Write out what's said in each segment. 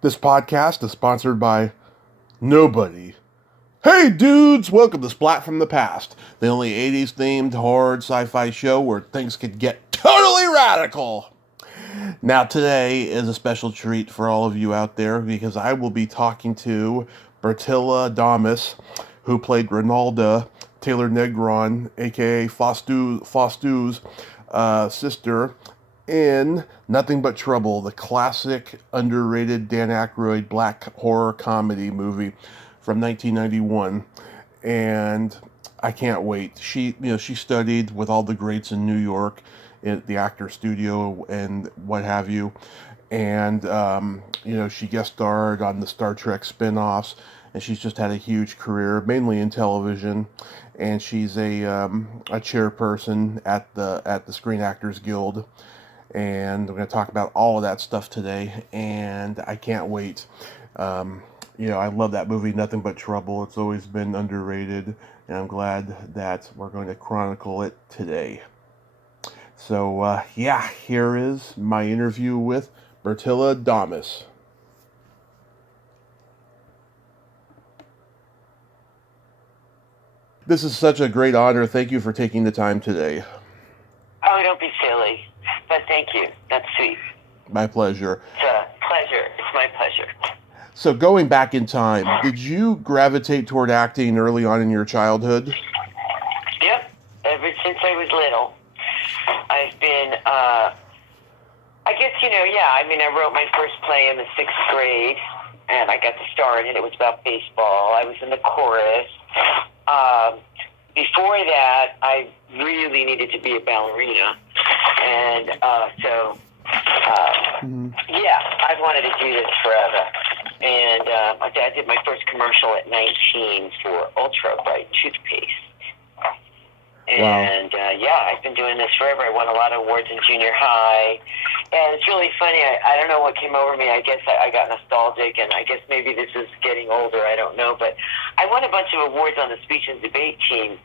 This podcast is sponsored by nobody. Hey dudes, welcome to Splat from the Past, the only 80s themed horror sci-fi show where things could get totally radical. Now today is a special treat for all of you out there because I will be talking to Bertila Damas, who played Renalda, Taylor Negron, aka Faustu's sister, in Nothing But Trouble, the classic, underrated Dan Aykroyd black horror comedy movie from 1991. And I can't wait. She studied with all the greats in New York, at the actor studio and what have you. And, she guest starred on the Star Trek spin-offs, and she's just had a huge career, mainly in television. And she's a chairperson at the Screen Actors Guild. And we're going to talk about all of that stuff today, and I can't wait. I love that movie, Nothing But Trouble. It's always been underrated, and I'm glad that we're going to chronicle it today. So, here is my interview with Bertila Damas. This is such a great honor. Thank you for taking the time today. Oh, don't be silly. But thank you. That's sweet. My pleasure. It's a pleasure. It's my pleasure. So going back in time, did you gravitate toward acting early on in your childhood? Yep. Ever since I was little. I've been, I wrote my first play in the 6th grade, and I got to star in it. It was about baseball. I was in the chorus. Before that, I really needed to be a ballerina. And I've wanted to do this forever. And I did my first commercial at 19 for Ultra Bright toothpaste. And, I've been doing this forever. I won a lot of awards in junior high. And it's really funny. I don't know what came over me. I guess I got nostalgic, and I guess maybe this is getting older. I don't know. But I won a bunch of awards on the speech and debate team.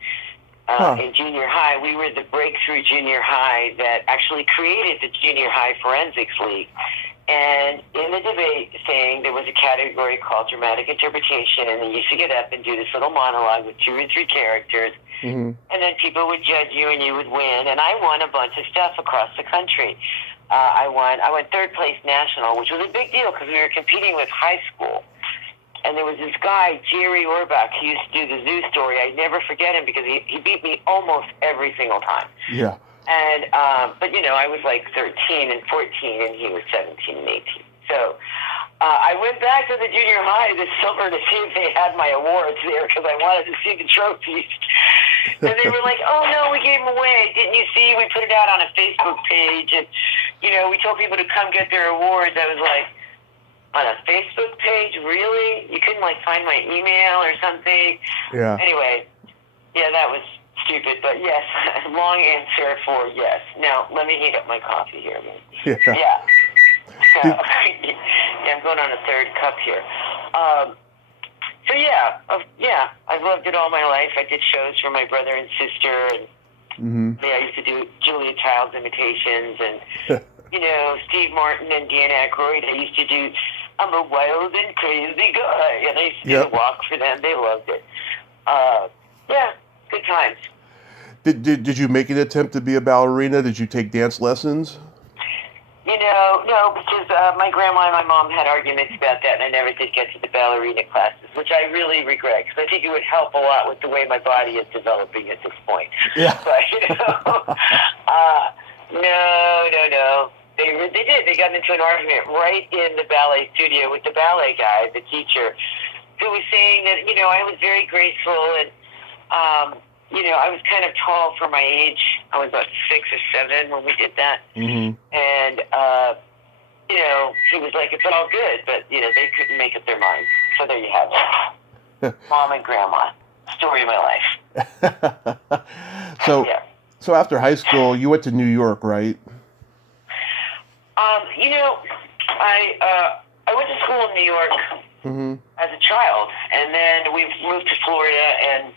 In junior high. We were the breakthrough junior high that actually created the Junior High Forensics League. And in the debate thing, there was a category called dramatic interpretation, and then you used to get up and do this little monologue with 2 or 3 characters, and then people would judge you and you would win. And I won a bunch of stuff across the country. I won 3rd place national, which was a big deal because we were competing with high school. And there was this guy, Jerry Orbach, who used to do the zoo story. I never forget him because he beat me almost every single time. Yeah. And, I was like 13 and 14, and he was 17 and 18. So I went back to the junior high this summer to see if they had my awards there because I wanted to see the trophies. And they were like, oh, no, we gave them away. Didn't you see? We put it out on a Facebook page, and, we told people to come get their awards. I was like, on a Facebook page? Really? You couldn't, find my email or something? Yeah. Anyway, that was stupid, but yes, long answer for yes. Now, let me heat up my coffee here. Yeah. So, I'm going on a 3rd cup here. I've loved it all my life. I did shows for my brother and sister, and I used to do Julia Child's imitations, and, Steve Martin and Dan Aykroyd. I used to do I'm a Wild and Crazy Guy, and I used to do the walk for them. They loved it. Good times. Did you make an attempt to be a ballerina? Did you take dance lessons? No, because my grandma and my mom had arguments about that, and I never did get to the ballerina classes, which I really regret, because I think it would help a lot with the way my body is developing at this point. Yeah. But, no. They did. They got into an argument right in the ballet studio with the ballet guy, the teacher, who was saying that, I was very graceful, and, I was kind of tall for my age. I was about 6 or 7 when we did that. And, he was like, it's all good, but, they couldn't make up their minds. So there you have it. Mom and Grandma. Story of my life. So after high school, you went to New York, right? I went to school in New York as a child, and then we moved to Florida, and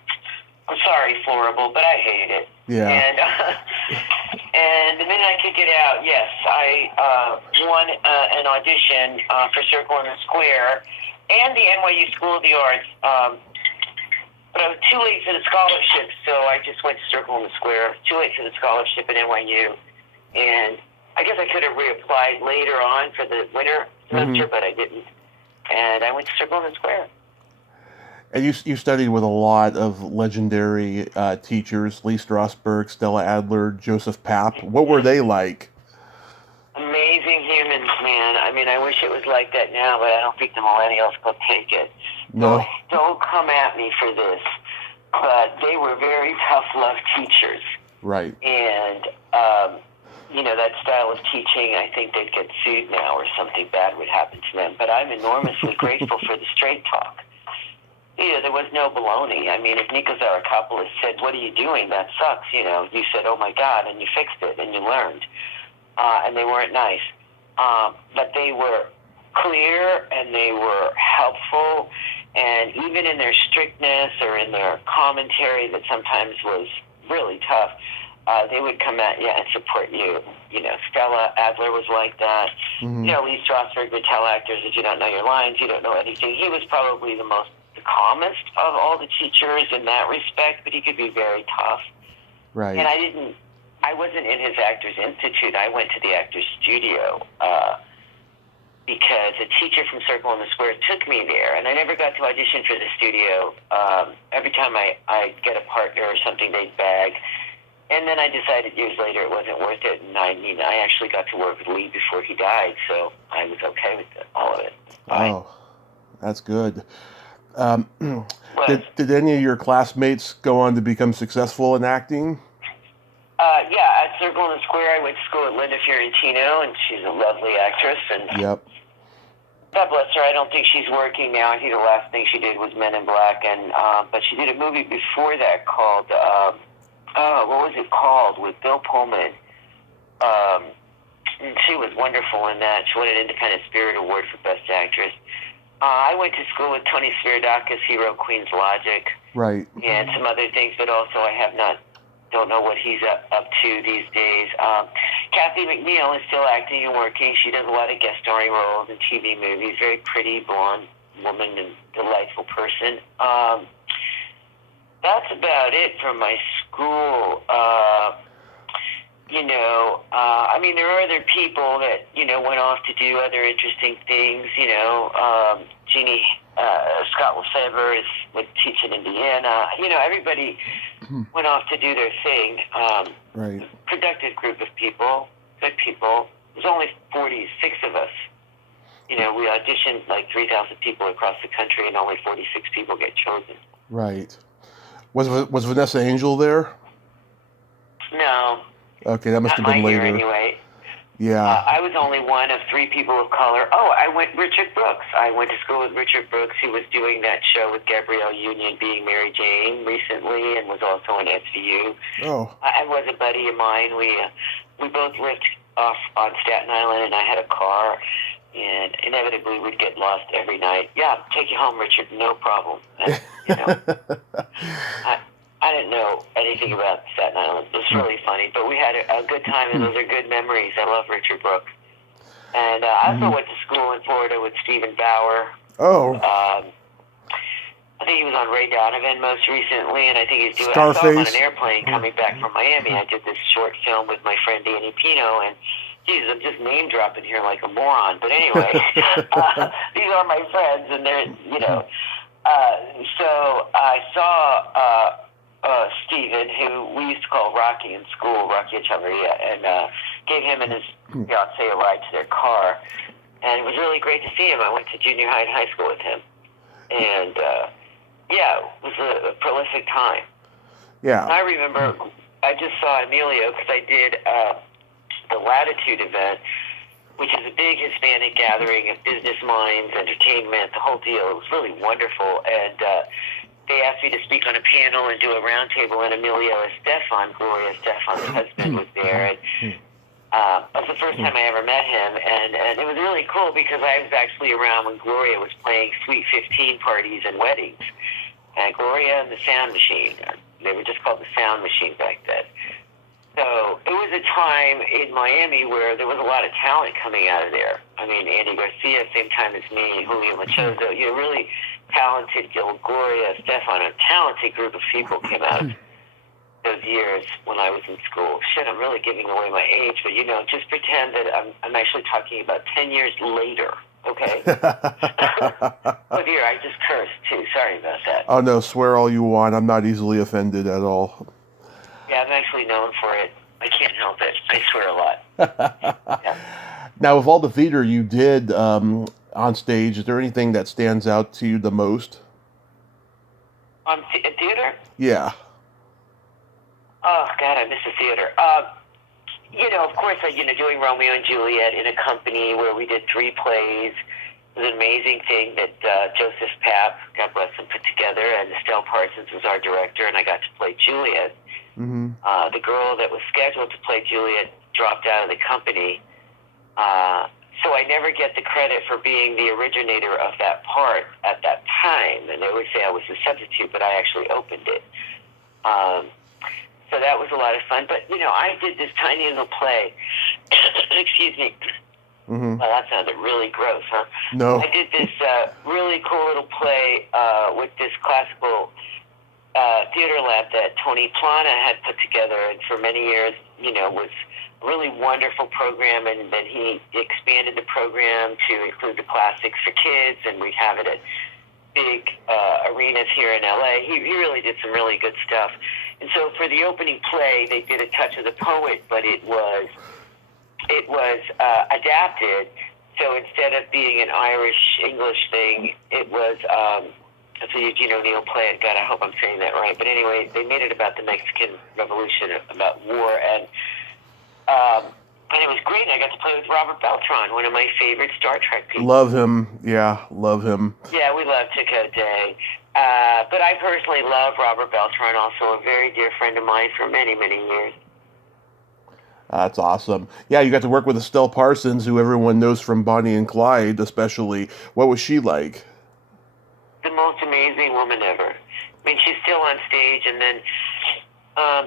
I'm sorry, Florable, but I hated it. Yeah. And the minute I could get out, yes, I won an audition for Circle in the Square and the NYU School of the Arts. But I was too late for the scholarship, so I just went to Circle in the Square. Too late for the scholarship at NYU. And I guess I could have reapplied later on for the winter semester, but I didn't. And I went to Circle in the Square. And you studied with a lot of legendary teachers, Lee Strasberg, Stella Adler, Joseph Papp. What were they like? Amazing humans, man. I mean, I wish it was like that now, but I don't think the millennials could take it. No. Don't come at me for this. But they were very tough love teachers. Right. And, that style of teaching, I think they'd get sued now or something bad would happen to them. But I'm enormously grateful for the straight talk. There was no baloney. I mean, if Nikos Zarakopoulos said, "What are you doing? That sucks," you said, "Oh my God," and you fixed it and you learned. And they weren't nice. But they were clear and they were helpful. And even in their strictness or in their commentary that sometimes was really tough, they would come at you and support you. Stella Adler was like that. Lee Strasberg would tell actors, if you don't know your lines, you don't know anything. He was probably the calmest of all the teachers in that respect, but he could be very tough. Right. And I wasn't in his Actors Institute. I went to the Actors Studio because a teacher from Circle in the Square took me there, and I never got to audition for the studio. Every time I'd get a partner or something, they'd bag. And then I decided years later it wasn't worth it, and I actually got to work with Lee before he died, so I was okay with all of it. Oh, that's good. Did any of your classmates go on to become successful in acting? Yeah, at Circle in the Square, I went to school with Linda Fiorentino, and she's a lovely actress. And yep. God bless her. I don't think she's working now. I think the last thing she did was Men in Black, and but she did a movie before that called what was it called, with Bill Pullman. And she was wonderful in that. She won an Independent Spirit Award for Best Actress. I went to school with Tony Spyridakis. He wrote Queen's Logic. Right. And some other things, but also don't know what he's up to these days. Kathy McNeil is still acting and working. She does a lot of guest starring roles in TV movies. Very pretty, blonde woman and delightful person. That's about it from my school. I mean, there are other people that, went off to do other interesting things. Jeannie Scott Lefebvre would teach in Indiana. Everybody went off to do their thing. Right. Productive group of people, good people. There's only 46 of us. We auditioned like 3,000 people across the country, and only 46 people get chosen. Right. Was Vanessa Angel there? No. Okay, that must have been later. Anyway. Yeah. I was only one of 3 people of color. Oh, Richard Brooks. I went to school with Richard Brooks, who was doing that show with Gabrielle Union, Being Mary Jane, recently, and was also in SVU. Oh. I was a buddy of mine. We both lived off on Staten Island, and I had a car, and inevitably we'd get lost every night. Yeah, take you home, Richard, no problem. And, I didn't know anything about Staten Island. It was really funny, but we had a good time, and those are good memories. I love Richard Brooks. And I also went to school in Florida with Stephen Bauer. Oh. I think he was on Ray Donovan most recently, and I think he's doing. Starface. I saw him on an airplane coming back from Miami. I did this short film with my friend Danny Pino, and Jesus, I'm just name dropping here like a moron. But anyway, these are my friends, and they're So I saw Stephen, who we used to call Rocky in school, Rocky Echeverria, and gave him and his fiance a ride to their car, and it was really great to see him. I went to junior high and high school with him, and it was a prolific time. Yeah. And I remember I just saw Emilio because I did the Latitude event, which is a big Hispanic gathering of business minds, entertainment, the whole deal. It was really wonderful, and they asked me to speak on a panel and do a roundtable, and Emilio Estefan, Gloria Estefan's husband, was there. And that was the first time I ever met him, and it was really cool because I was actually around when Gloria was playing Sweet 15 parties and weddings. And Gloria and the Sound Machine, They were just called the Sound Machine back then. So it was a time in Miami where there was a lot of talent coming out of there. I mean, Andy Garcia, same time as me, Julio Machoso, really talented, Gil Gloria, Stefan, a talented group of people came out of those years when I was in school. Shit, I'm really giving away my age, but just pretend that I'm actually talking about 10 years later, okay? Oh dear, I just cursed too. Sorry about that. Oh no, swear all you want. I'm not easily offended at all. Yeah, I'm actually known for it. I can't help it. I swear a lot. Yeah. Now, with all the theater you did on stage, is there anything that stands out to you the most? On theater? Yeah. Oh, God, I miss the theater. Of course, doing Romeo and Juliet in a company where we did 3 plays. It was an amazing thing that Joseph Papp, God bless him, put together, and Estelle Parsons was our director, and I got to play Juliet. Mm-hmm. The girl that was scheduled to play Juliet dropped out of the company, so I never get the credit for being the originator of that part at that time. And they always say I was the substitute, but I actually opened it. So that was a lot of fun. But, I did this tiny little play. Excuse me. Mm-hmm. Well, that sounded really gross, huh? No. I did this really cool little play with this classical theater lab that Tony Plana had put together, and for many years, was a really wonderful program, and then he expanded the program to include the classics for kids, and we'd have it at big arenas here in LA. He really did some really good stuff. And so for the opening play, they did A Touch of the Poet, but it was adapted. So instead of being an Irish-English thing, it was it's a Eugene O'Neill play. God, I hope I'm saying that right. But anyway, they made it about the Mexican Revolution, about war, and it was great. I got to play with Robert Beltran, one of my favorite Star Trek people. Love him. Yeah, love him. Yeah, we love Chakotay. But I personally love Robert Beltran, also a very dear friend of mine for many, many years. That's awesome. Yeah, you got to work with Estelle Parsons, who everyone knows from Bonnie and Clyde, especially. What was she like? The most amazing woman ever. I mean, she's still on stage, and then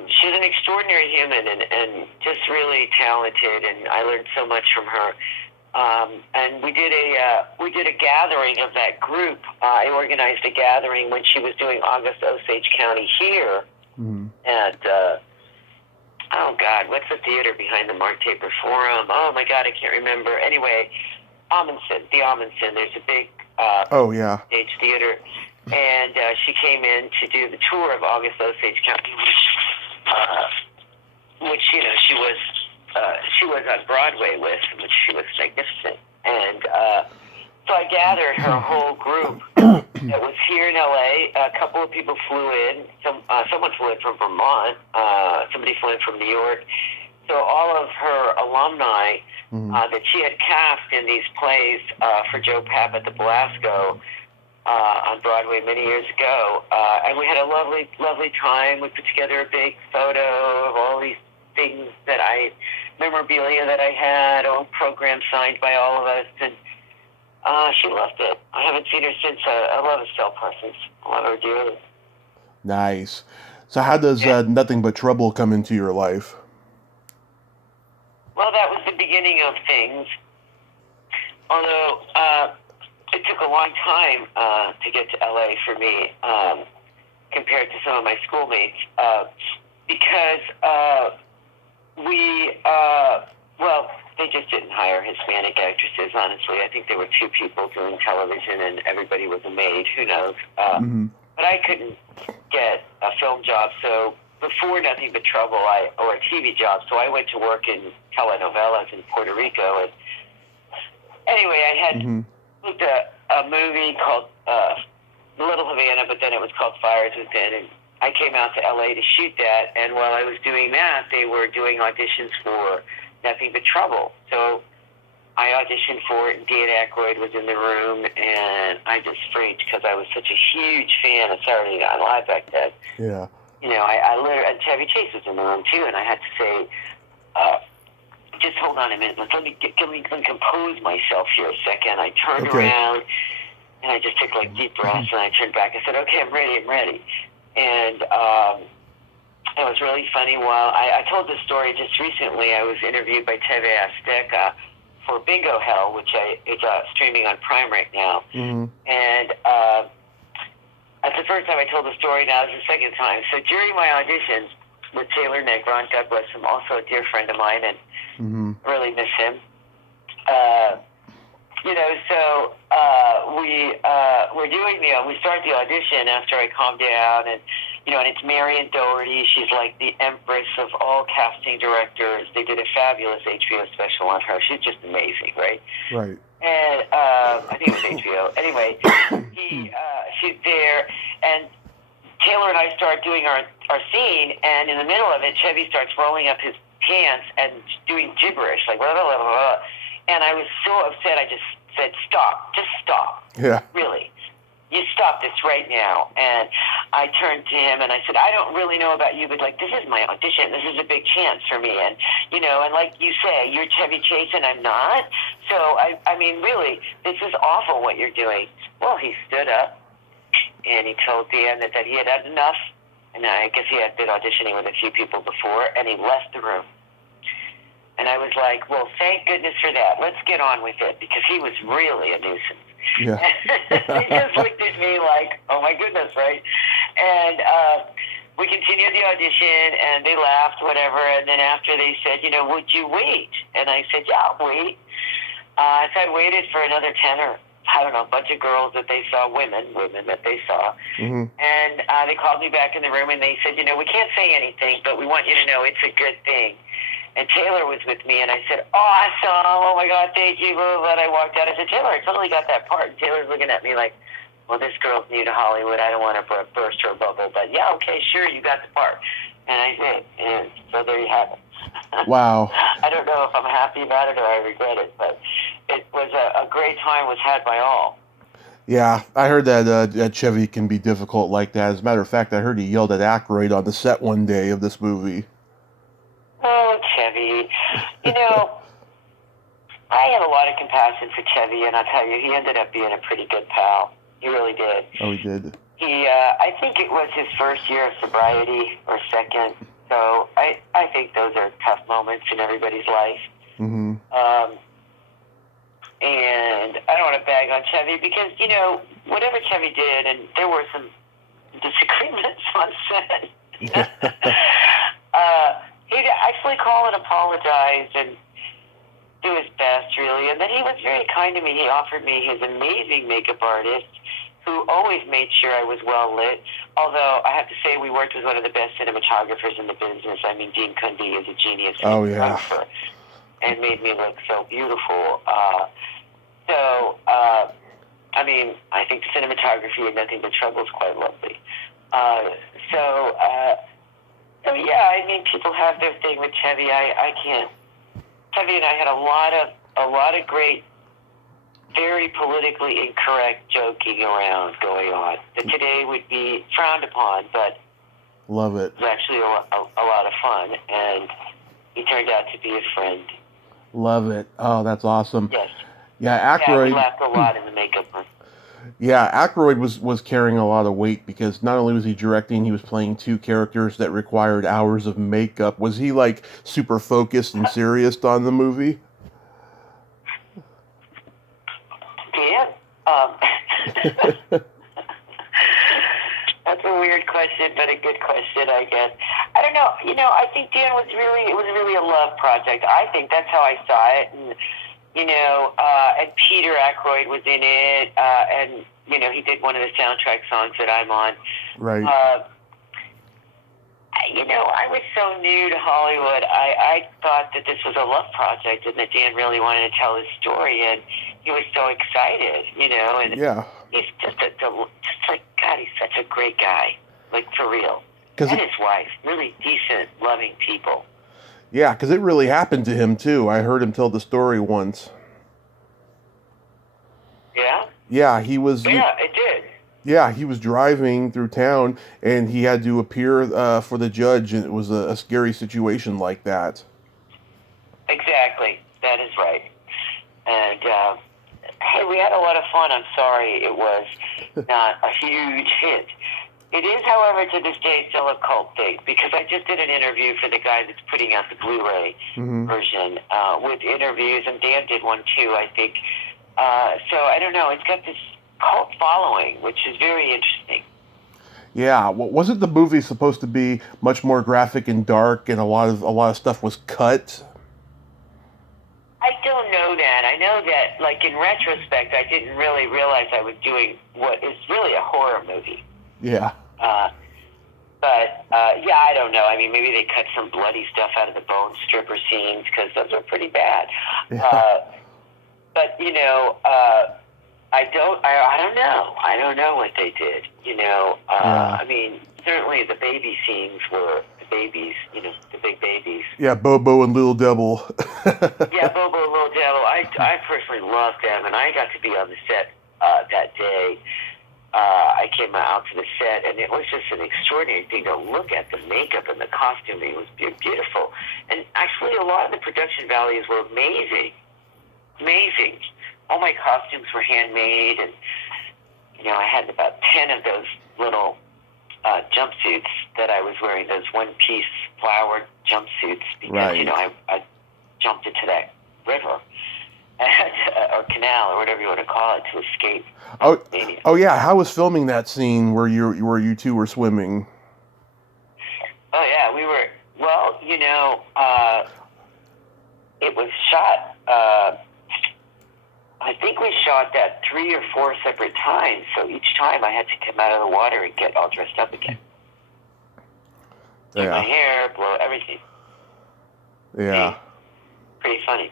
she's an extraordinary human and just really talented, and I learned so much from her. And we did a gathering of that group. I organized a gathering when she was doing August Osage County here, and oh God, what's the theater behind the Mark Taper Forum? Oh my God, I can't remember. Anyway, the Amundsen. There's a big stage theater, and she came in to do the tour of August Osage County, which she was on Broadway with, which she was magnificent. And so I gathered her whole group that was here in LA. A couple of people flew in. Someone flew in from Vermont. Somebody flew in from New York. So all of her alumni that she had cast in these plays for Joe Papp at the Belasco on Broadway many years ago. And we had a lovely, lovely time. We put together a big photo of all these things memorabilia that I had, all programs signed by all of us, and she loved it. I haven't seen her since. I love Estelle Parsons. I love her dearly. Nice. So how does Nothing But Trouble come into your life? Well, that was the beginning of things. Although it took a long time to get to LA for me compared to some of my schoolmates because they just didn't hire Hispanic actresses, honestly. I think there were 2 people doing television and everybody was a maid, who knows. But I couldn't get a film job, so before Nothing But Trouble, or a TV job, so I went to work in telenovelas in Puerto Rico. And anyway, I had looked at a movie called Little Havana, but then it was called Fires Within, and I came out to LA to shoot that, and while I was doing that, they were doing auditions for Nothing But Trouble. So I auditioned for it, and Dan Aykroyd was in the room, and I just freaked because I was such a huge fan of Saturday Night Live back then. Yeah. I literally, and Chevy Chase was in the room too, and I had to say, just hold on a minute, let me compose myself here a second. I turned around, and I just took deep breaths, and I turned back. I said, okay, I'm ready. And It was really funny. While I told this story just recently, I was interviewed by TV Azteca for Bingo Hell, which is streaming on Prime right now. Mm-hmm. And that's the first time I told the story. Now it's the second time. So during my auditions with Taylor Negron, God bless him, also a dear friend of mine, and I really miss him. So we're doing we start the audition after I calm down, and and it's Marion Doherty. She's like the empress of all casting directors. They did a fabulous HBO special on her. She's just amazing, right? Right. And I think it was HBO. Anyway, she's there, and Taylor and I start doing our scene, and in the middle of it, Chevy starts rolling up his pants and doing gibberish, like blah, blah, blah, blah, blah. And I was so upset, I just said, stop, just stop. Yeah. Really. You stop this right now. And I turned to him and I said, I don't really know about you, but like, this is my audition. This is a big chance for me. And, and like you say, you're Chevy Chase and I'm not. So, I mean, really, this is awful what you're doing. Well, he stood up and he told Dan that he had had enough. And I guess he had been auditioning with a few people before, and he left the room. And I was like, well, thank goodness for that. Let's get on with it, because he was really a nuisance. Yeah. He just looked at me like, oh, my goodness, right? And we continued the audition, and they laughed, whatever. And then after they said, would you wait? And I said, yeah, I'll wait. So I waited for another 10 or, I don't know, a bunch of girls that they saw, women that they saw. Mm-hmm. And they called me back in the room, and they said, we can't say anything, but we want you to know it's a good thing. And Taylor was with me, and I said, awesome, oh my God, thank you, blah, blah, blah. I walked out. I said, Taylor, I totally got that part. And Taylor's looking at me like, well, this girl's new to Hollywood. I don't want to burst her bubble, but yeah, okay, sure, you got the part. And I did, and so there you have it. Wow. I don't know if I'm happy about it or I regret it, but it was a great time, was had by all. Yeah, I heard that Chevy can be difficult like that. As a matter of fact, I heard he yelled at Aykroyd on the set one day of this movie. Oh, Chevy. I have a lot of compassion for Chevy, and I'll tell you, he ended up being a pretty good pal. He really did. Oh, he did? I think it was his first year of sobriety, or second. So I think those are tough moments in everybody's life. Mm-hmm. And I don't want to bag on Chevy because, whatever Chevy did, and there were some disagreements on set, he'd actually call and apologize and do his best, really. And then he was very kind to me. He offered me his amazing makeup artist, who always made sure I was well lit. Although I have to say, we worked with one of the best cinematographers in the business. I mean, Dean Cundy is a genius cinematographer, and made me look so beautiful. I think the cinematography and Nothing But Trouble is quite lovely. People have their thing with Chevy. I can't. Chevy and I had a lot of great, very politically incorrect joking around going on that today would be frowned upon, but love it. It was actually a lot of fun, and he turned out to be a friend. Love it. Oh, that's awesome. Yes. Yeah, Aykroyd. Yeah, we laughed a lot in the makeup room. Yeah, Aykroyd was carrying a lot of weight because not only was he directing, he was playing two characters that required hours of makeup. Was he like super focused and serious on the movie? Dan? That's a weird question, but a good question, I guess. I don't know. I think Dan it was really a love project. I think that's how I saw it. And, and Peter Aykroyd was in it, and, he did one of the soundtrack songs that I'm on. Right. I was so new to Hollywood. I thought that this was a love project and that Dan really wanted to tell his story, and he was so excited, and yeah. He's just God, he's such a great guy, like for real. And his wife, really decent, loving people. Yeah, because it really happened to him too. I heard him tell the story once. Yeah? Yeah, he was... Yeah, it did. Yeah, he was driving through town, and he had to appear for the judge, and it was a scary situation like that. Exactly. That is right. And, hey, we had a lot of fun. I'm sorry it was not a huge hit. It is, however, to this day still a cult thing, because I just did an interview for the guy that's putting out the Blu-ray version with interviews, and Dan did one too, I think. So I don't know. It's got this cult following, which is very interesting. Yeah, wasn't the movie supposed to be much more graphic and dark, and a lot of stuff was cut? I don't know that. I know that, like, in retrospect, I didn't really realize I was doing what is really a horror movie. Yeah. But I don't know. I mean, maybe they cut some bloody stuff out of the bone stripper scenes, because those are pretty bad. Yeah. But, you know, I don't know. I don't know what they did, you know. I mean, certainly the baby scenes were the babies, you know, the big babies. Yeah, Bobo and Little Devil. Yeah, Bobo and Little Devil. I personally loved them, and I got to be on the set that day. I came out to the set, and it was just an extraordinary thing to look at. The makeup and the costuming was beautiful. And actually, a lot of the production values were amazing. Amazing. All my costumes were handmade, and, you know, I had about 10 of those little jumpsuits that I was wearing, those one-piece flowered jumpsuits, because, you know, I jumped into that river. Or canal, or whatever you want to call it, to escape. Oh yeah. How was filming that scene where you two were swimming? Oh yeah, we were. Well, you know, it was shot. I think we shot that 3 or 4 separate times. So each time I had to come out of the water and get all dressed up again. Do my hair, blow everything. Yeah. Pretty funny.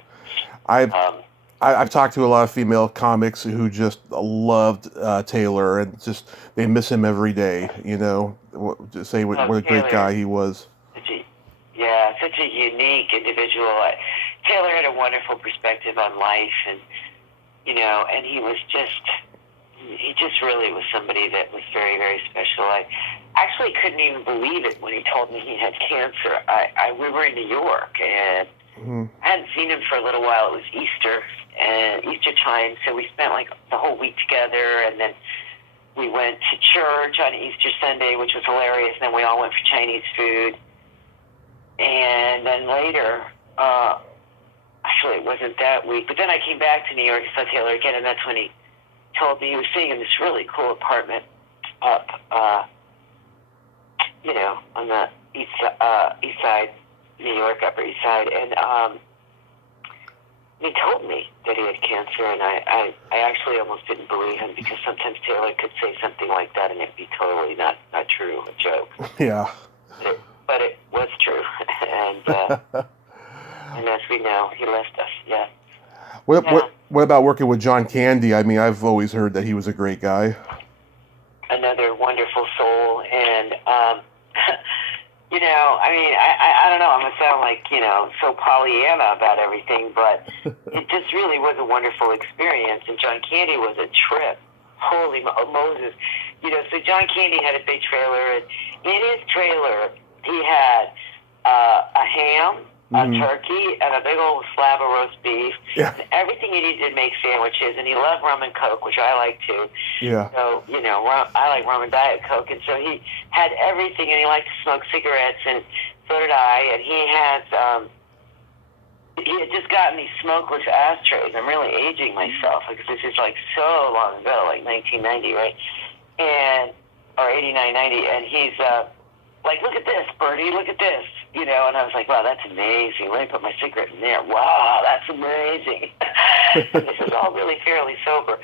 I've talked to a lot of female comics who just loved Taylor, and just they miss him every day. You know, what a great guy he was. Such a unique individual. Taylor had a wonderful perspective on life, and, you know, and he just really was somebody that was very, very special. I actually couldn't even believe it when he told me he had cancer. We were in New York, and I hadn't seen him for a little while. It was Easter time, so we spent like the whole week together, and then we went to church on Easter Sunday, which was hilarious, and then we all went for Chinese food. And then later, actually it wasn't that week, but then I came back to New York and saw Taylor again, and that's when he told me he was staying in this really cool apartment up, you know, on the east side, New York, Upper East Side, and he told me that he had cancer, and I actually almost didn't believe him, because sometimes Taylor could say something like that and it'd be totally not true, a joke. Yeah. But it was true, and as we know, he left us. Yeah. What about working with John Candy? I mean, I've always heard that he was a great guy. Another wonderful soul, and you know, I mean, I don't know, I'm going to sound like, you know, so Pollyanna about everything, but it just really was a wonderful experience, and John Candy was a trip. Holy Moses. You know, so John Candy had a big trailer, and in his trailer, he had a ham, a turkey, and a big old slab of roast beef, and everything he needed to make sandwiches, and he loved rum and Coke, which I like too. Yeah. So, you know, I like rum and Diet Coke, and so he had everything, and he liked to smoke cigarettes, and so did I, and he had just gotten these smokeless ashtrays. I'm really aging myself, because this is like so long ago, like 1990, right? Or 89, 90, and he's like, look at this, Bertie, look at this, you know, and I was like, wow, that's amazing. Let me put my cigarette in there. Wow, that's amazing. This is all really fairly sober.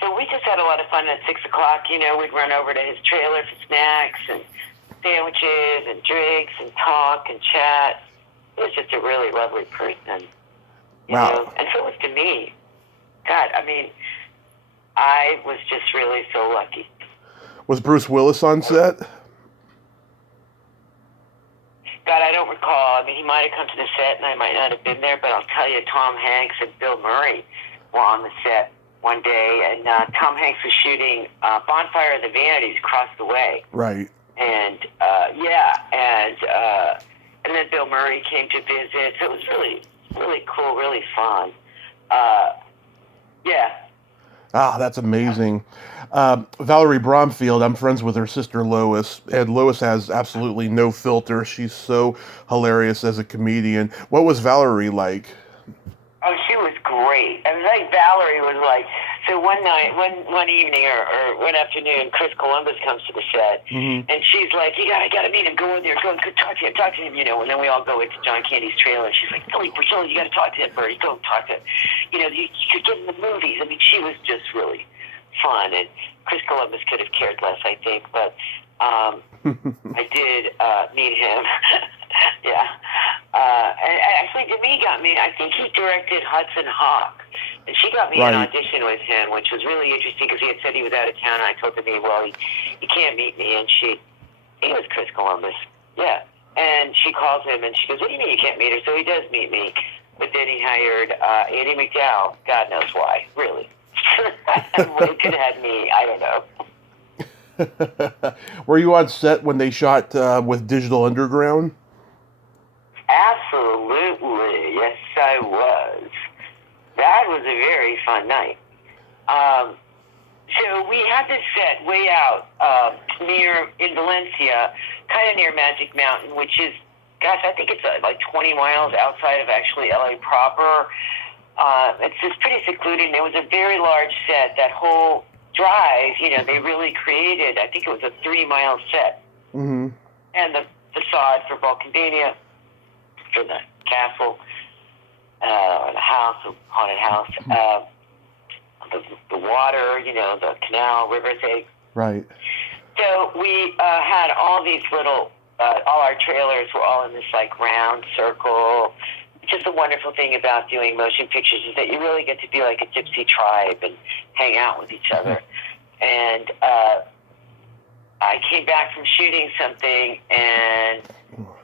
So we just had a lot of fun at 6 o'clock. You know, we'd run over to his trailer for snacks and sandwiches and drinks and talk and chat. It was just a really lovely person. You know? And so it was to me. God, I mean, I was just really so lucky. Was Bruce Willis on set? God, I don't recall. I mean, he might have come to the set, and I might not have been there, but I'll tell you, Tom Hanks and Bill Murray were on the set one day, and Tom Hanks was shooting Bonfire of the Vanities across the way. Right. And, and then Bill Murray came to visit, so it was really, really cool, really fun. Ah, that's amazing. Valerie Bromfield, I'm friends with her sister Lois, and Lois has absolutely no filter. She's so hilarious as a comedian. What was Valerie like? Oh, she was great. I mean, like Valerie was like, so one night, one evening or one afternoon, Chris Columbus comes to the set, Hmm. and she's like, I gotta meet him, go in there, go talk to him, and then we all go into John Candy's trailer, and she's like, Priscilla, you gotta talk to him, Bertie, go talk to him. You could get in the movies. I mean, she was just really fun, and Chris Columbus could have cared less, I think, but I did meet him. Yeah. And actually, Demi got me. I think he directed Hudson Hawk. And she got me an audition with him, which was really interesting because he had said he was out of town. And I told Demi, well, he can't meet me. And he was Chris Columbus. Yeah. And she calls him and she goes, what do you mean you can't meet her? So he does meet me. But then he hired Andy McDowell. God knows why. Really. What could have had me, I don't know. Were you on set when they shot with Digital Underground? Absolutely. Yes, I was. That was a very fun night. So we had this set way out in Valencia, kind of near Magic Mountain, which is, gosh, I think it's like 20 miles outside of actually LA proper. It's just pretty secluded, and it was a very large set. That whole drive, they really created, I think it was a 3-mile set. Mm-hmm. And the facade for Vulcania, for the castle, or the house, the haunted house, the water, the canal, river thing. Right. So we had all these little, all our trailers were all in this like round circle. Just a wonderful thing about doing motion pictures is that you really get to be like a gypsy tribe and hang out with each other. And I came back from shooting something and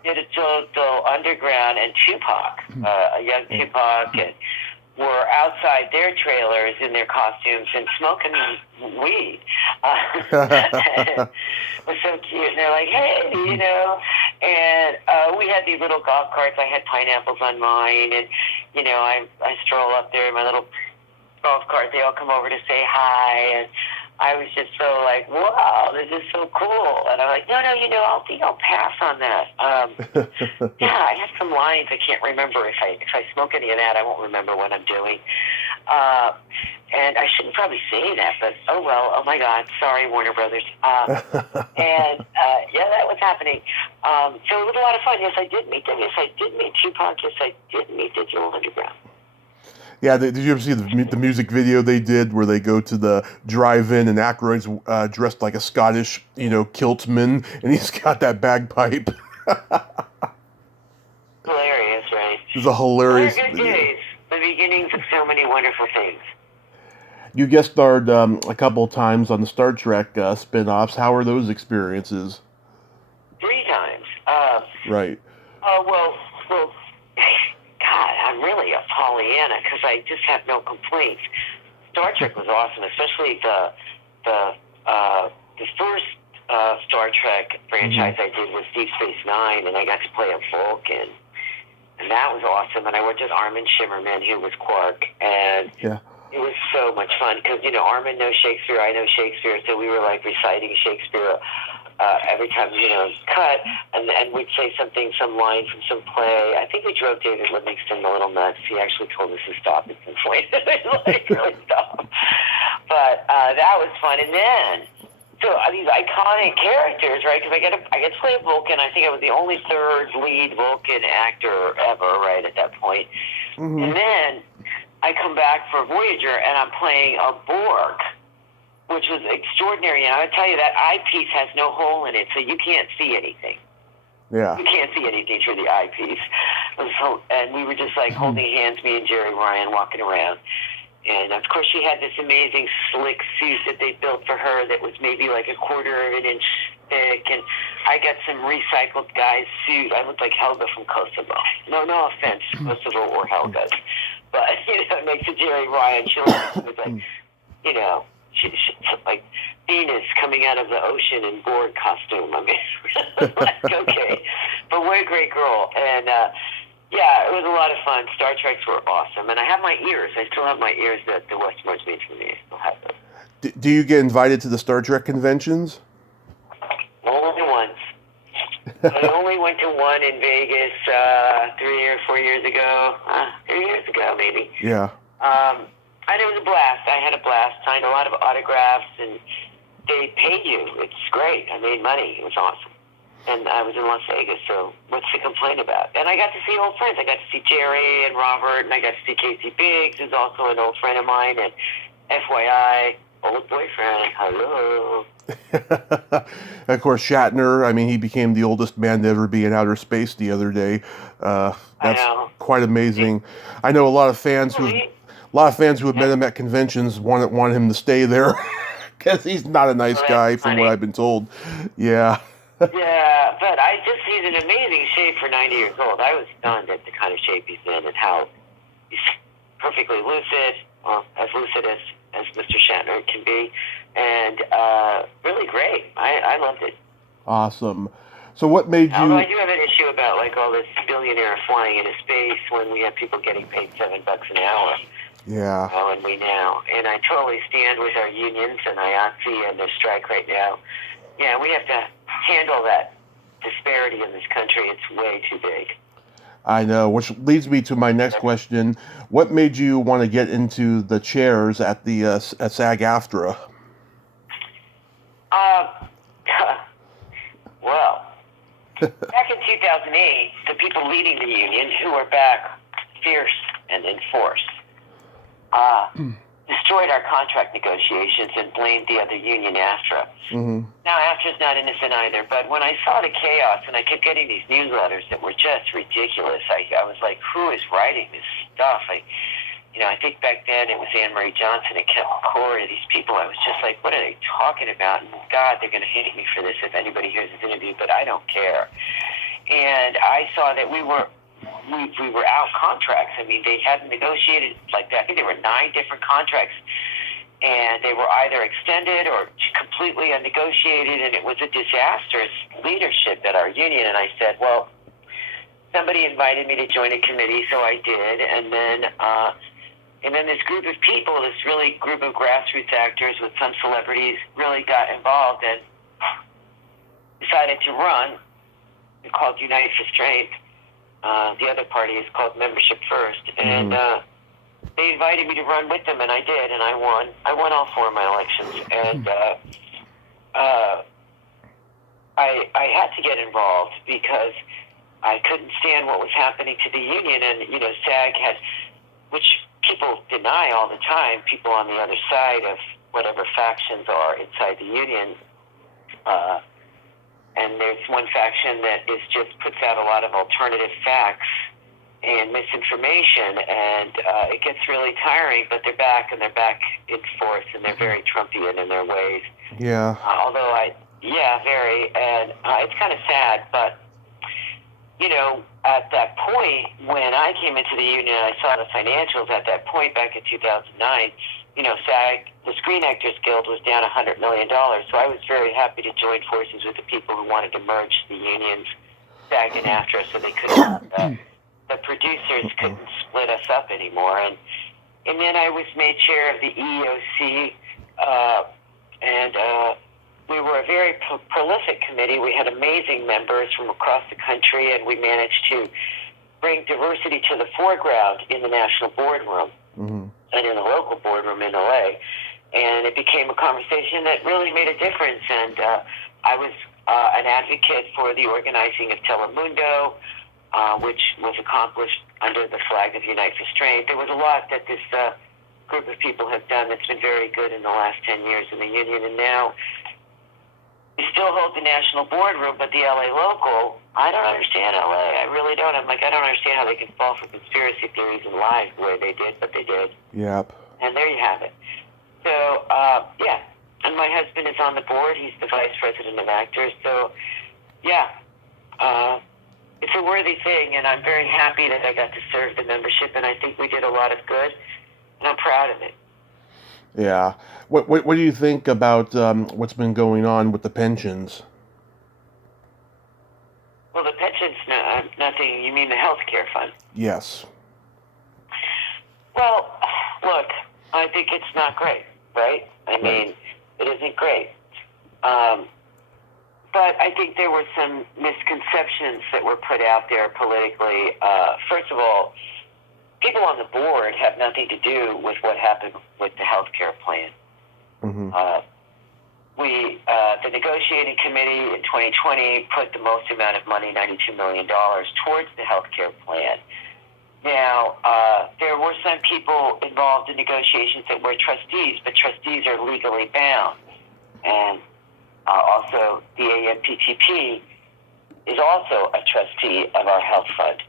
did a Digital Underground, and Tupac, a young Tupac, and were outside their trailers in their costumes and smoking weed. It was so cute. And they're like, hey, and we had these little golf carts. I had pineapples on mine, and, I stroll up there in my little golf cart. They all come over to say hi, and I was just so like, wow, this is so cool. And I'm like, no, I think I'll pass on that. Yeah, I have some lines I can't remember. If I smoke any of that, I won't remember what I'm doing. And I shouldn't probably say that, but oh well. Oh my God, sorry, Warner Brothers. And yeah, that was happening. So it was a lot of fun. Yes, I did meet them. Yes, I did meet Tupac. Yes, I did meet Digital Underground. Yeah, did you ever see the music video they did where they go to the drive-in and Aykroyd's dressed like a Scottish, kiltman, and he's got that bagpipe? Hilarious, right? It's a hilarious They're good video. days. The beginnings of so many wonderful things. You guest starred a couple times on the Star Trek spin-offs. How are those experiences? 3 times. Right. Well, God, I'm really a Pollyanna because I just have no complaints. Star Trek was awesome, especially the first Star Trek franchise I did was Deep Space Nine, and I got to play a Vulcan, and that was awesome. And I worked with Armin Shimmerman, who was Quark, and Yeah. it was so much fun because Armin knows Shakespeare, I know Shakespeare, so we were like reciting Shakespeare every time cut, and we'd say some line from some play. I think we drove David Livingston a little nuts. He actually told us to stop at some point. Like, really stop. But that was fun. And then, so these iconic characters, right? Because I get to play a Vulcan. I think I was the only 3rd lead Vulcan actor ever, right, at that point. Mm-hmm. And then I come back for Voyager, and I'm playing a Borg, which was extraordinary. And I would tell you that eyepiece has no hole in it, so you can't see anything. Yeah. You can't see anything through the eyepiece. And we were just like holding hands, me and Jerry Ryan, walking around. And of course, she had this amazing slick suit that they built for her that was maybe like 1/4 of an inch thick. And I got some recycled guy's suit. I looked like Helga from Kosovo. No offense to Kosovo or Helga. But, it makes a Jerry Ryan. She was like, she like Venus coming out of the ocean in Borg costume. I mean, like, okay. But what a great girl. And Yeah, it was a lot of fun. Star Treks were awesome, and I have my ears. I still have my ears that the Westmore's made for me. I still have those. Do you get invited to the Star Trek conventions? Only once. I only went to one in Vegas 3 or 4 years ago. 3 years ago, maybe. Yeah. And it was a blast. I had a blast. Signed a lot of autographs, and they paid you. It's great. I made money. It was awesome. And I was in Las Vegas, so what's to complain about? And I got to see old friends. I got to see Jerry and Robert, and I got to see Casey Biggs, who's also an old friend of mine, and FYI, old boyfriend. Hello. Of course, Shatner. I mean, he became the oldest man to ever be in outer space the other day. That's quite amazing. I know a lot of fans who have met him at conventions want him to stay there because he's not a nice guy, from what I've been told. Yeah. Yeah, but he's in amazing shape for 90 years old. I was stunned at the kind of shape he's in and how he's perfectly lucid, well, as lucid as Mr. Shatner can be, and really great. I loved it. Awesome. So what made you... Although I do have an issue about like all this billionaire flying into space when we have people getting paid $7 an hour. Yeah. And we now. And I totally stand with our unions and IATSE and their strike right now. Yeah, we have to handle that disparity in this country. It's way too big. I know, which leads me to my next question. What made you want to get into the chairs at the at SAG-AFTRA? Well, back in 2008, the people leading the union, who are back fierce and in force, destroyed our contract negotiations and blamed the other union, AFTRA. Mm-hmm. Now, AFTRA's not innocent either, but when I saw the chaos and I kept getting these newsletters that were just ridiculous, I was like, who is writing this stuff? I think back then it was Anne Marie Johnson and Kevin Corey, these people. I was just like, what are they talking about? And God, they're going to hate me for this if anybody hears this interview, but I don't care. And I saw that we were out contracts. I mean, they hadn't negotiated like that. I think there were 9 different contracts, and they were either extended or completely unnegotiated, and it was a disastrous leadership at our union. And I said, well, somebody invited me to join a committee, so I did, and then this group of people, this really group of grassroots actors with some celebrities, really got involved and decided to run. It's called Unite for Strength. The other party is called Membership First, and they invited me to run with them, and I did, and I won. I won all 4 of my elections, and I had to get involved because I couldn't stand what was happening to the union, and SAG had, which people deny all the time, people on the other side of whatever factions are inside the union. And there's one faction that just puts out a lot of alternative facts and misinformation, and it gets really tiring, but they're back, and they're back in force, and they're very Trumpian in their ways. Yeah. Very, and it's kind of sad, but, at that point, when I came into the union, I saw the financials at that point back in 2009, SAG, the Screen Actors Guild, was down $100 million. So I was very happy to join forces with the people who wanted to merge the unions, SAG and AFTRA, so they couldn't, the producers couldn't split us up anymore. And then I was made chair of the EEOC, and we were a very prolific committee. We had amazing members from across the country, and we managed to bring diversity to the foreground in the national boardroom. Mm-hmm. And in the local boardroom in LA, and it became a conversation that really made a difference. And I was an advocate for the organizing of Telemundo, which was accomplished under the flag of Unite for Strength. There was a lot that this group of people have done that's been very good in the last 10 years in the union, and now we still hold the national boardroom, but the LA local, I don't understand LA. I really don't. I'm like, I don't understand how they can fall for conspiracy theories and lies the way they did, but they did. Yep. And there you have it. So, and my husband is on the board. He's the vice president of actors. So, it's a worthy thing, and I'm very happy that I got to serve the membership, and I think we did a lot of good, and I'm proud of it. Yeah. What do you think about what's been going on with the pensions? Well, the pensions, nothing funding, you mean the health care fund? Yes. Well, look, I think it's not great, right? I mean, it isn't great. But I think there were some misconceptions that were put out there politically. First of all, people on the board have nothing to do with what happened with the health care plan. Mm-hmm. The negotiating committee in 2020 put the most amount of money, $92 million, towards the health care plan. Now, there were some people involved in negotiations that were trustees, but trustees are legally bound. And also, the AMPTP is also a trustee of our health fund.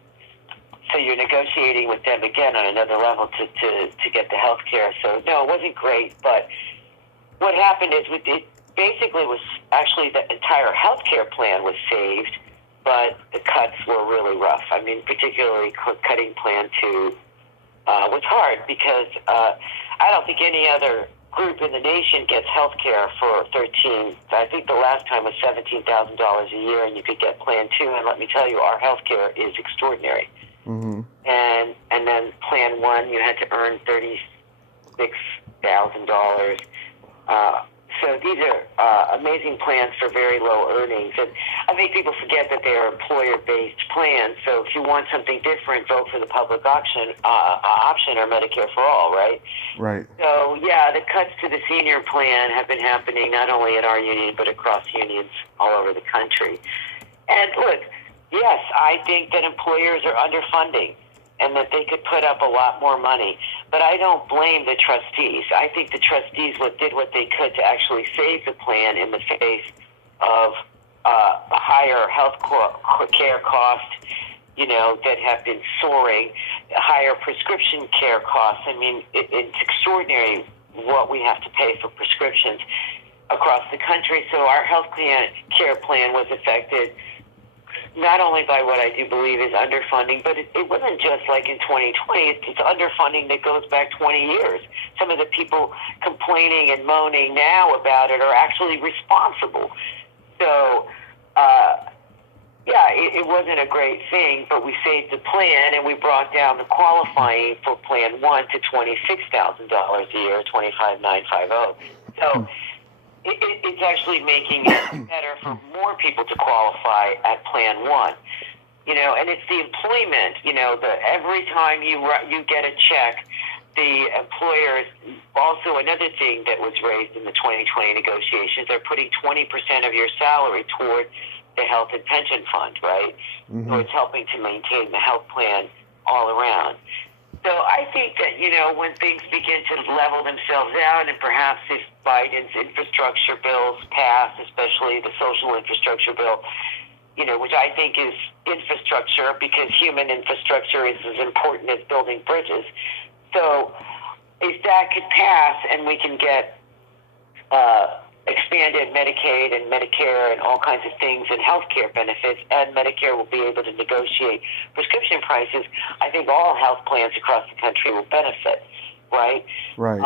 So you're negotiating with them again on another level to get the health care. So, no, it wasn't great. But what happened is it basically was actually the entire health care plan was saved, but the cuts were really rough. I mean, particularly cutting Plan 2 was hard because I don't think any other group in the nation gets health care for I think the last time was $17,000 a year, and you could get Plan 2. And let me tell you, our health care is extraordinary. Mm-hmm. And then Plan 1, you had to earn $36,000. So these are amazing plans for very low earnings. And I think people forget that they are employer-based plans. So if you want something different, vote for the public option or Medicare for all, right? Right. So, yeah, the cuts to the senior plan have been happening not only at our union but across unions all over the country. And look, yes, I think that employers are underfunding and that they could put up a lot more money. But I don't blame the trustees. I think the trustees did what they could to actually save the plan in the face of higher health care costs, that have been soaring, higher prescription care costs. I mean, it's extraordinary what we have to pay for prescriptions across the country. So our health care plan was affected not only by what I do believe is underfunding, but it wasn't just like in 2020. It's underfunding that goes back 20 years. Some of the people complaining and moaning now about it are actually responsible. So, it wasn't a great thing, but we saved the plan and we brought down the qualifying for Plan 1 to $26,000 a year, $25,950. So it's actually making it better for more people to qualify at Plan 1. And it's the employment, every time you get a check, the employers, also another thing that was raised in the 2020 negotiations, they're putting 20% of your salary toward the health and pension fund, right? Mm-hmm. So it's helping to maintain the health plan all around. So I think that, when things begin to level themselves out, and perhaps if Biden's infrastructure bills pass, especially the social infrastructure bill, which I think is infrastructure because human infrastructure is as important as building bridges. So if that could pass and we can get expanded Medicaid and Medicare and all kinds of things and health care benefits, and Medicare will be able to negotiate prescription prices, I think all health plans across the country will benefit, right? Right.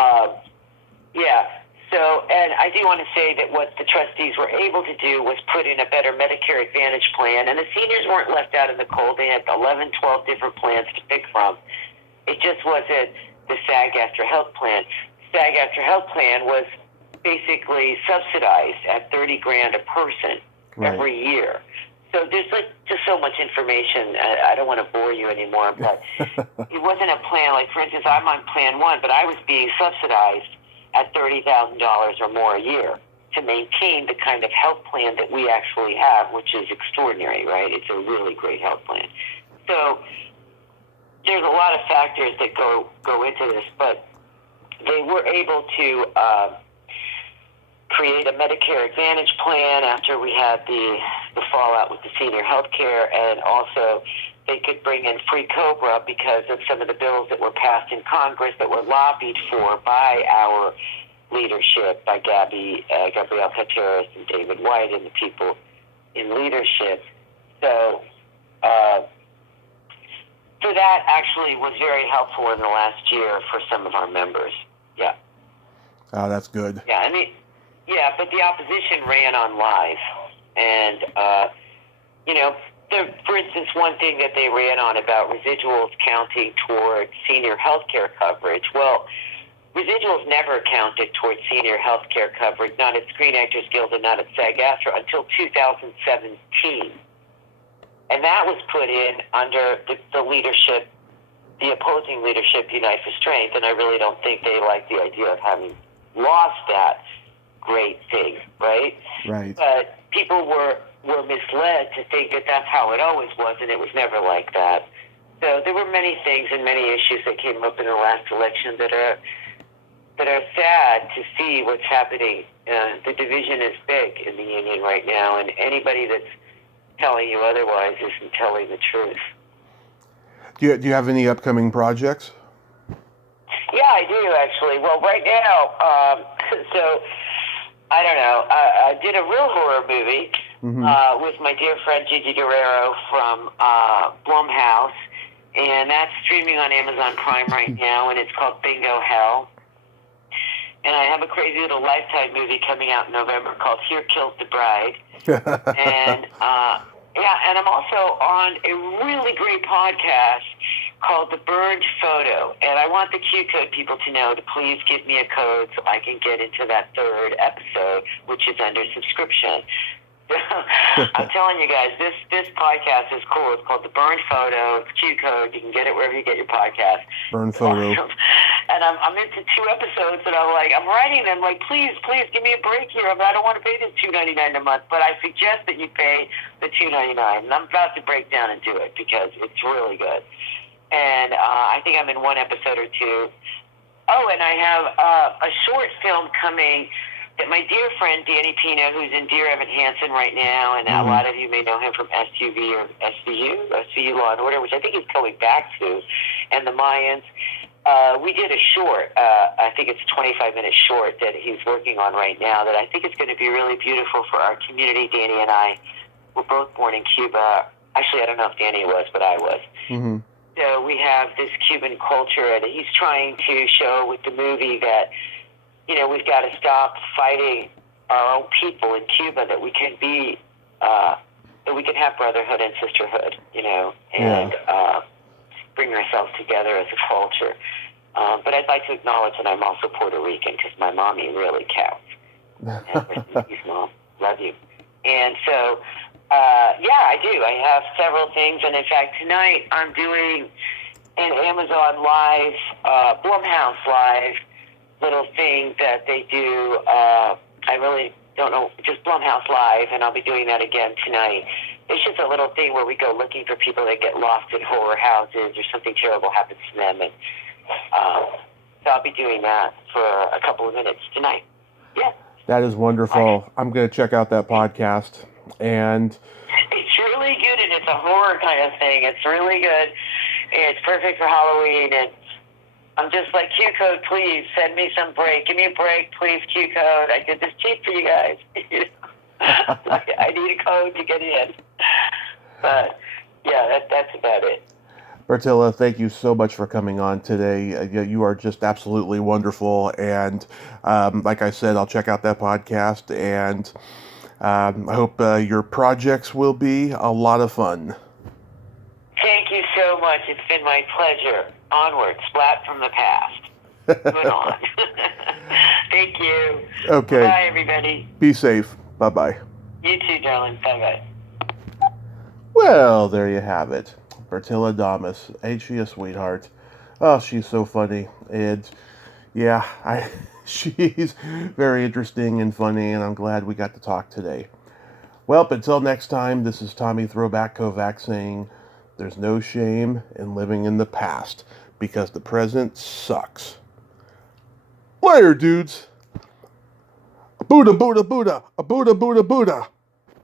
So, and I do want to say that what the trustees were able to do was put in a better Medicare Advantage plan, and the seniors weren't left out in the cold. They had 11, 12 different plans to pick from. It just wasn't the SAG-AFTRA health plan. SAG-AFTRA health plan was basically subsidized at $30,000 a person every year. So there's just so much information. I don't want to bore you anymore, but it wasn't a plan. Like, for instance, I'm on Plan 1, but I was being subsidized at $30,000 or more a year to maintain the kind of health plan that we actually have, which is extraordinary, right? It's a really great health plan. So there's a lot of factors that go into this, but they were able to create a Medicare Advantage plan after we had the fallout with the senior health care, and also they could bring in free COBRA because of some of the bills that were passed in Congress that were lobbied for by our leadership, by Gabrielle Carteris and David White and the people in leadership. So that actually was very helpful in the last year for some of our members. Yeah. Oh, that's good. Yeah, but the opposition ran on live. And, for instance, one thing that they ran on about residuals counting toward senior health care coverage. Well, residuals never counted towards senior health care coverage, not at Screen Actors Guild and not at SAG-AFTRA, until 2017. And that was put in under the leadership, the opposing leadership, Unite for Strength, and I really don't think they like the idea of having lost that great thing, right? Right. But people were misled to think that that's how it always was, and it was never like that. So there were many things and many issues that came up in the last election that are sad to see what's happening. The division is big in the union right now, and anybody that's telling you otherwise isn't telling the truth. Do you have any upcoming projects? Yeah, I do, actually. Well, right now, so, I don't know, I did a real horror movie with my dear friend Gigi Guerrero from Blumhouse, and that's streaming on Amazon Prime right now, and it's called Bingo Hell. And I have a crazy little Lifetime movie coming out in November called Here Kills the Bride. And, and I'm also on a really great podcast called The Burned Photo. And I want the Q Code people to know to please give me a code so I can get into that third episode, which is under subscription. I'm telling you guys, this podcast is cool. It's called The Burned Photo. It's Q Code. You can get it wherever you get your podcast. Burned Photo. Awesome. And I'm into 2 episodes, and I'm writing them like, please, give me a break here. I don't want to pay this $2.99 a month, but I suggest that you pay the $2.99. And I'm about to break down and do it because it's really good. And I think I'm in 1 episode or 2. Oh, and I have a short film coming that my dear friend Danny Pino, who's in Dear Evan Hansen right now, and a lot of you may know him from SUV or SVU Law and Order, which I think he's coming back to, and The Mayans. We did a short, I think it's a 25-minute short that he's working on right now that I think is going to be really beautiful for our community. Danny and I were both born in Cuba. Actually, I don't know if Danny was, but I was. Mm-hmm. So we have this Cuban culture, and he's trying to show with the movie that, we've got to stop fighting our own people in Cuba, that we can be, that we can have brotherhood and sisterhood, and bring ourselves together as a culture. But I'd like to acknowledge that I'm also Puerto Rican because my mommy really counts. And peace, Mom. Love you. And so, I do. I have several things. And in fact, tonight I'm doing an Amazon Live, Blumhouse Live little thing that they do. I really don't know, just Blumhouse Live, and I'll be doing that again tonight. It's just a little thing where we go looking for people that get lost in horror houses or something terrible happens to them. And so I'll be doing that for a couple of minutes tonight. Yeah. That is wonderful. I'm going to check out that podcast. And it's really good, and it's a horror kind of thing. It's really good. It's perfect for Halloween, and I'm just like, Q Code, please, send me some break. Give me a break, please, Q Code. I did this cheap for you guys. I need a code to get in. But, yeah, that's about it. Bertila, thank you so much for coming on today. You are just absolutely wonderful. And like I said, I'll check out that podcast. And I hope your projects will be a lot of fun. Thank you so much. It's been my pleasure. Onward, Splat from the past. Moving on. Thank you. Okay. Bye, everybody. Be safe. Bye-bye. You too, darling. Bye-bye. Well, there you have it. Bertila Damas. Ain't she a sweetheart? Oh, she's so funny. And, yeah, she's very interesting and funny, and I'm glad we got to talk today. Well, until next time, this is Tommy Throwback Kovac saying, there's no shame in living in the past, because the present sucks. Later, dudes. A Buddha, Buddha, Buddha. A Buddha, Buddha, Buddha.